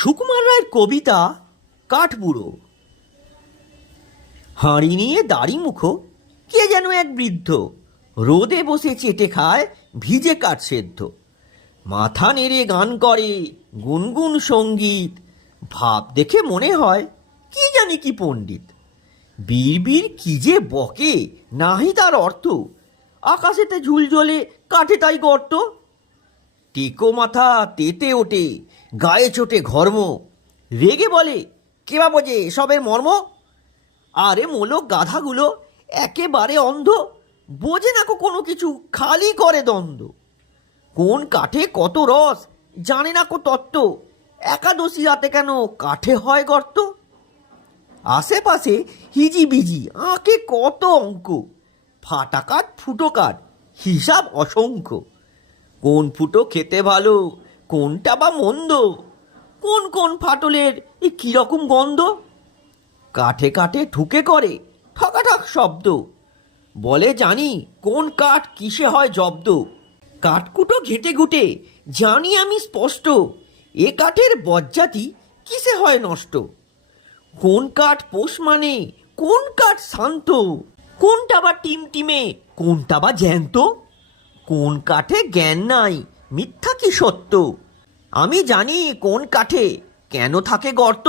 সুকুমার রায়ের কবিতা কাঠবুড়ো। হাঁড়ি নিয়ে দাড়ি মুখো কে যেন এক বৃদ্ধ, রোদে বসে চেটে খায় ভিজে কাঠ সেদ্ধ। মাথা নেড়ে গান করে গুনগুন সঙ্গীত, ভাব দেখে মনে হয় কি জানি কি পণ্ডিত। বীর কি যে বকে নাহি তার অর্থ, আকাশেতে ঝুল জ্বলে কাঠে তাই গর্ত। টেকো মাথা তেতে ওঠে, গায়ে চোটে ঘর্ম, রেগে বলে কে বা বোঝে এসবের মর্ম। আরে মোলক গাধাগুলো একেবারে অন্ধ, বোঝে না কোনো কিছু, খালি করে দ্বন্দ্ব। কোন কাঠে কত রস জানে না তত্ত্ব, একাদশী রাতে কেন কাঠে হয় গর্ত। আশেপাশে হিজিবিজি আঁকে কত অঙ্ক, ফাটা কাঠ ফুটো কাঠ হিসাব অসংখ্য। কোন ফুটো খেতে ভালো কোনটা বা মন্দ, কোন কোন ফাটলের কীরকম গন্ধ। কাঠে কাঠে ঠুকে করে ঠকাঠক শব্দ, বলে জানি কোন কাঠ কিসে হয় জব্দ। কাঠকুটো ঘেটে ঘুটে জানি আমি স্পষ্ট, এ কাঠের বজ্জাতি কিসে হয় নষ্ট। কোন কাঠ পোষ মানে কোন কাঠ শান্ত, কোনটা বা টিমটিমে কোনটা বা জ্যান্ত। কোন কাঠে জ্ঞান নাই মিথ্যা কি সত্য, আমি জানি কোন কাঠে কেন থাকে গর্ত।